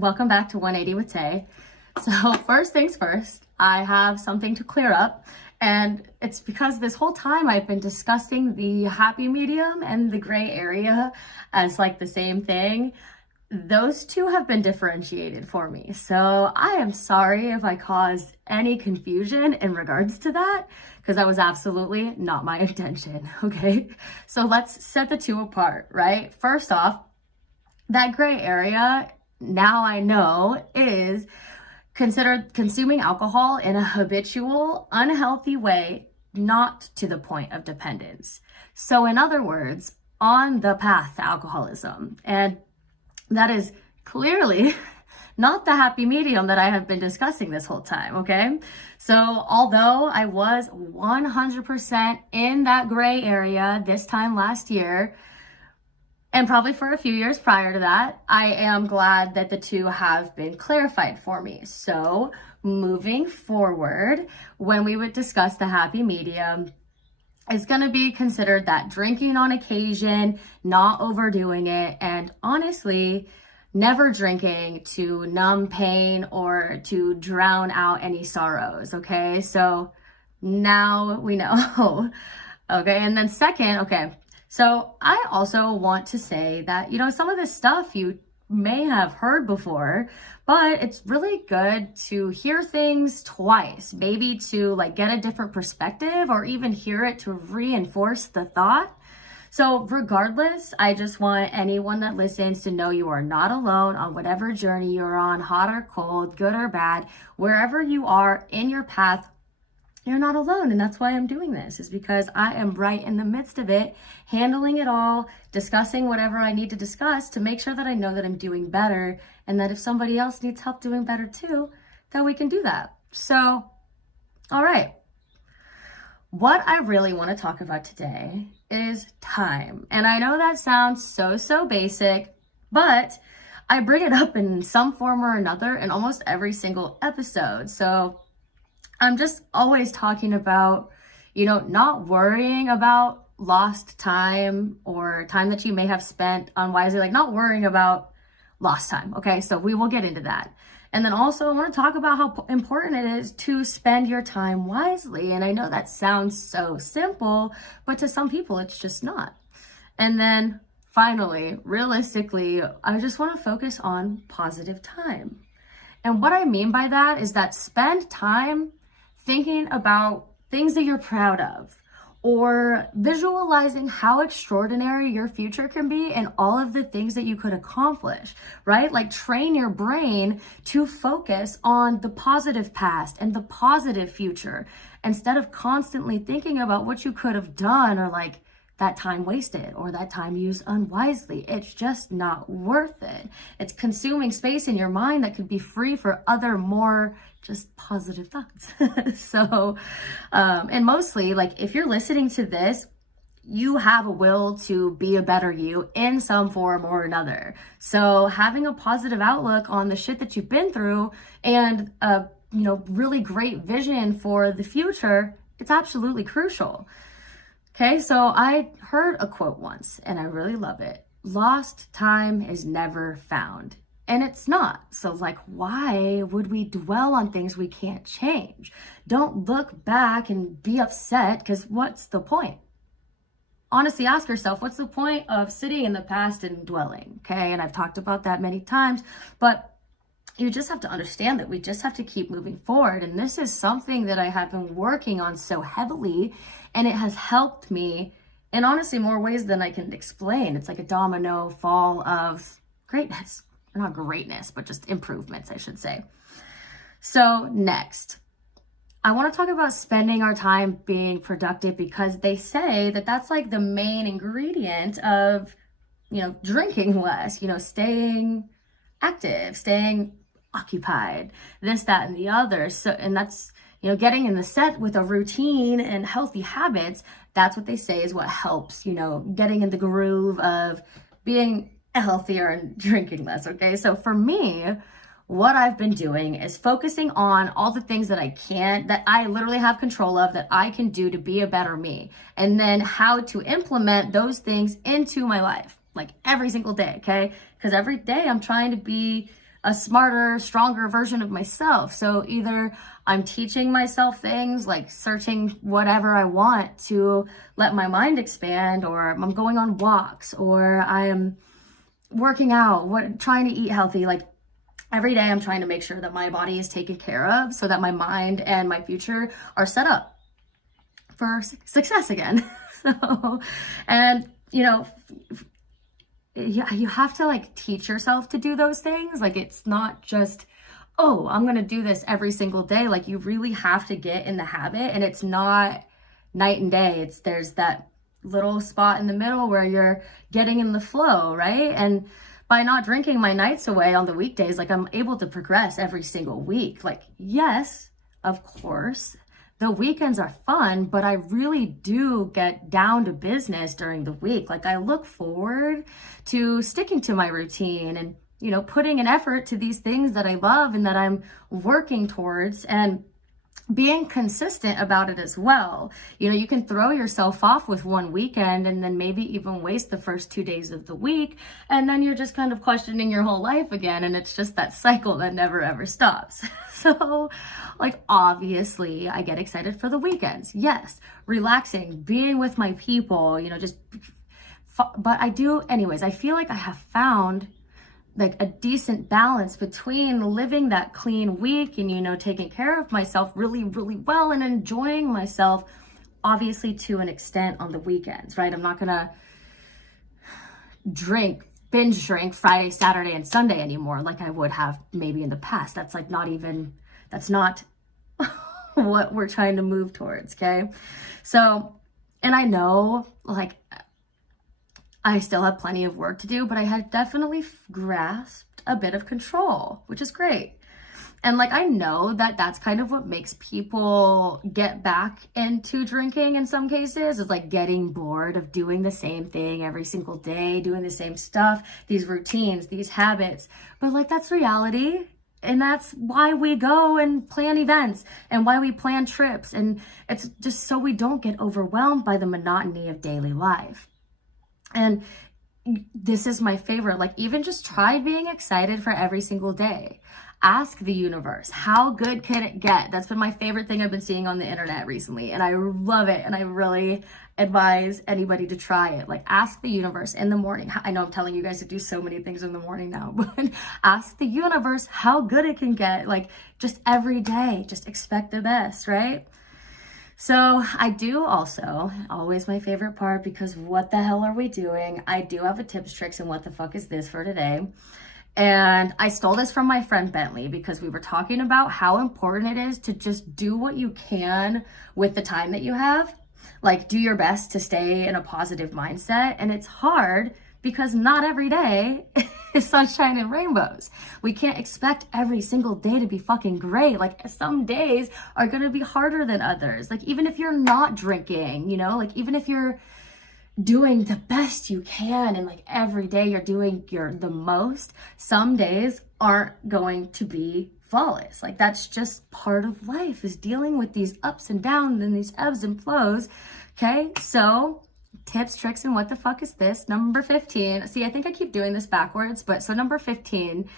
welcome back to 180 with Tay. So first things first, I have something to clear up, and it's because this whole time I've been discussing the happy medium and the gray area as like the same thing. Those two have been differentiated for me. So I am sorry if I caused any confusion in regards to that, because that was absolutely not my intention, okay? So let's set the two apart, right? First off, that gray area, now I know, is considered consuming alcohol in a habitual, unhealthy way, not to the point of dependence. So in other words, on the path to alcoholism. And that is clearly not the happy medium that I have been discussing this whole time, okay? So although I was 100% in that gray area this time last year, and probably for a few years prior to that, I am glad that the two have been clarified for me. So moving forward, when we would discuss the happy medium, it's going to be considered that drinking on occasion, not overdoing it, and honestly, never drinking to numb pain or to drown out any sorrows, okay? So now we know, okay? And then second, okay, so I also want to say that, some of this stuff you may have heard before, but it's really good to hear things twice, maybe to like get a different perspective or even hear it to reinforce the thought. So regardless, I just want anyone that listens to know you are not alone on whatever journey you're on, hot or cold, good or bad, wherever you are in your path, you're not alone. And that's why I'm doing this, is because I am right in the midst of it, handling it all, discussing whatever I need to discuss to make sure that I know that I'm doing better, and that if somebody else needs help doing better too, that we can do that. So, all right. What I really want to talk about today is time. And I know that sounds so basic, but I bring it up in some form or another in almost every single episode. So I'm just always talking about, not worrying about lost time or time that you may have spent unwisely, like not worrying about lost time. Okay, so we will get into that. And then also I want to talk about how important it is to spend your time wisely. And I know that sounds so simple, but to some people it's just not. And then finally, realistically, I just want to focus on positive time. And what I mean by that is that spend time thinking about things that you're proud of, or visualizing how extraordinary your future can be and all of the things that you could accomplish, right? Like train your brain to focus on the positive past and the positive future instead of constantly thinking about what you could have done or like that time wasted or that time used unwisely. It's just not worth it. It's consuming space in your mind that could be free for other more just positive thoughts. So, and mostly like if you're listening to this, you have a will to be a better you in some form or another. So having a positive outlook on the shit that you've been through and really great vision for the future, it's absolutely crucial. Okay, so I heard a quote once and I really love it. Lost time is never found. And it's not. So like, why would we dwell on things we can't change? Don't look back and be upset, because what's the point? Honestly, ask yourself, what's the point of sitting in the past and dwelling? Okay, and I've talked about that many times, but you just have to understand that we just have to keep moving forward. And this is something that I have been working on so heavily, and it has helped me in honestly more ways than I can explain. It's like a domino fall of greatness. Or not greatness, but just improvements, I should say. So next, I want to talk about spending our time being productive, because they say that that's like the main ingredient of, drinking less, staying active, staying occupied, this, that, and the other. So, and that's, getting in the set with a routine and healthy habits. That's what they say is what helps, getting in the groove of being healthier and drinking less. Okay, so for me, what I've been doing is focusing on all the things that I literally have control of, that I can do to be a better me, and then how to implement those things into my life, like every single day. Okay, because every day I'm trying to be a smarter, stronger version of myself. So either I'm teaching myself things, like searching whatever I want to let my mind expand, or I'm going on walks, or I'm working out, trying to eat healthy. Like every day I'm trying to make sure that my body is taken care of so that my mind and my future are set up for success again. So, and you know, yeah, you have to like teach yourself to do those things. Like it's not just, oh, I'm going to do this every single day. Like you really have to get in the habit, and it's not night and day. There's that little spot in the middle where you're getting in the flow, right? And by not drinking my nights away on the weekdays, like I'm able to progress every single week. Like, yes, of course, the weekends are fun, but I really do get down to business during the week. Like I look forward to sticking to my routine and, you know, putting an effort to these things that I love and that I'm working towards, and being consistent about it as well. You know, you can throw yourself off with one weekend and then maybe even waste the first 2 days of the week, and then you're just kind of questioning your whole life again, and it's just that cycle that never ever stops. So like obviously I get excited for the weekends, yes, relaxing, being with my people, you know, but I do anyways. I feel like I have found like a decent balance between living that clean week and, you know, taking care of myself really, really well and enjoying myself, obviously to an extent on the weekends, right? I'm not gonna binge drink Friday, Saturday, and Sunday anymore like I would have maybe in the past. That's like that's not what we're trying to move towards, okay? So, and I know like I still have plenty of work to do, but I had definitely grasped a bit of control, which is great. And like, I know that that's kind of what makes people get back into drinking in some cases, is like getting bored of doing the same thing every single day, doing the same stuff, these routines, these habits. But like, that's reality. And that's why we go and plan events and why we plan trips. And it's just so we don't get overwhelmed by the monotony of daily life. And this is my favorite, like even just try being excited for every single day. Ask the universe, how good can it get? That's been my favorite thing I've been seeing on the internet recently, and I love it. And I really advise anybody to try it. Like ask the universe in the morning. I know I'm telling you guys to do so many things in the morning now, but ask the universe how good it can get. Like just every day, just expect the best, right? So I do also, always my favorite part, because what the hell are we doing? I do have a tips, tricks, and what the fuck is this for today. And I stole this from my friend Bentley because we were talking about how important it is to just do what you can with the time that you have. Like do your best to stay in a positive mindset. And it's hard because not every day is sunshine and rainbows. We can't expect every single day to be fucking great. Like some days are going to be harder than others. Like even if you're not drinking, you know, like even if you're doing the best you can and like every day you're doing the most, some days aren't going to be flawless. Like that's just part of life, is dealing with these ups and downs and these ebbs and flows. Okay, so tips, tricks, and what the fuck is this? Number 15. See, I think I keep doing this backwards, but so number 15,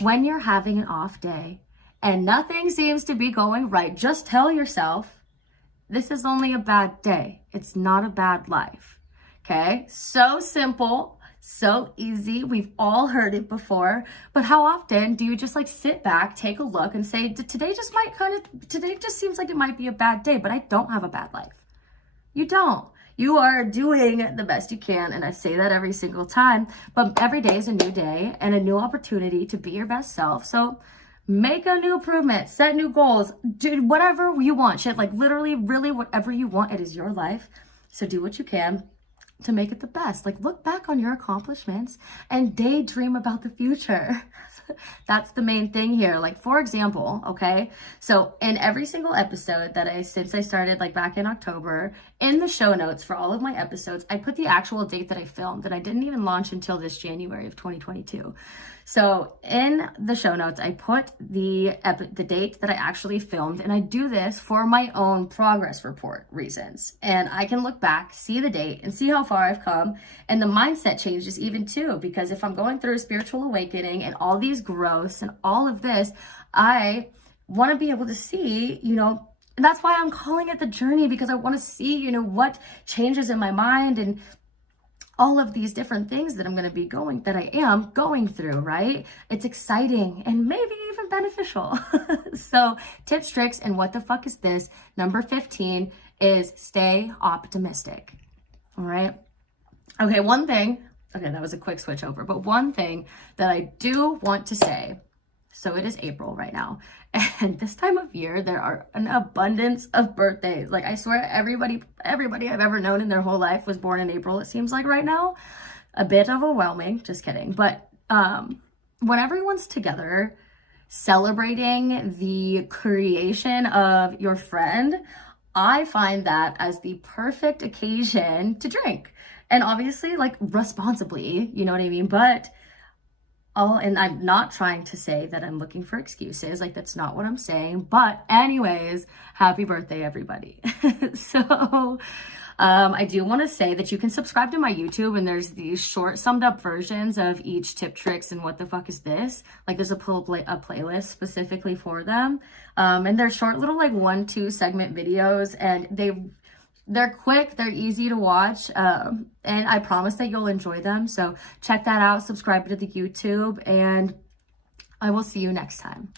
when you're having an off day and nothing seems to be going right, just tell yourself, this is only a bad day. It's not a bad life. Okay? So simple, so easy. We've all heard it before, but how often do you just like sit back, take a look and say, today just seems like it might be a bad day, but I don't have a bad life. You don't. You are doing the best you can, and I say that every single time, but every day is a new day and a new opportunity to be your best self. So make a new improvement, set new goals, do whatever you want. Shit, like literally, really whatever you want. It is your life. So do what you can to make it the best. Like look back on your accomplishments and daydream about the future. That's the main thing here. Like for example, okay, so in every single episode that since I started like back in October, in the show notes for all of my episodes, I put the actual date that I filmed, and I didn't even launch until this January of 2022. So in the show notes, I put the date that I actually filmed, and I do this for my own progress report reasons. And I can look back, see the date, and see how far I've come. And the mindset changes even too, because if I'm going through a spiritual awakening and all these growths and all of this, I want to be able to see, and that's why I'm calling it the journey, because I want to see, what changes in my mind and all of these different things that that I am going through, right? It's exciting and maybe even beneficial. So tips, tricks, and what the fuck is this? Number 15 is stay optimistic. All right. Okay. That was a quick switch over, but one thing that I do want to say. So it is April right now, and this time of year, there are an abundance of birthdays. Like, I swear everybody I've ever known in their whole life was born in April, it seems like right now. A bit overwhelming, just kidding. But when everyone's together celebrating the creation of your friend, I find that as the perfect occasion to drink. And obviously, like, responsibly, you know what I mean? But and I'm not trying to say that I'm looking for excuses, like, that's not what I'm saying, but anyways, happy birthday, everybody. So, I do want to say that you can subscribe to my YouTube, and there's these short summed up versions of each tip, tricks, and what the fuck is this? Like, there's a playlist specifically for them. And they're short little, like, 1-2 segment videos, and they're quick, they're easy to watch, and I promise that you'll enjoy them. So check that out, subscribe to the YouTube, and I will see you next time.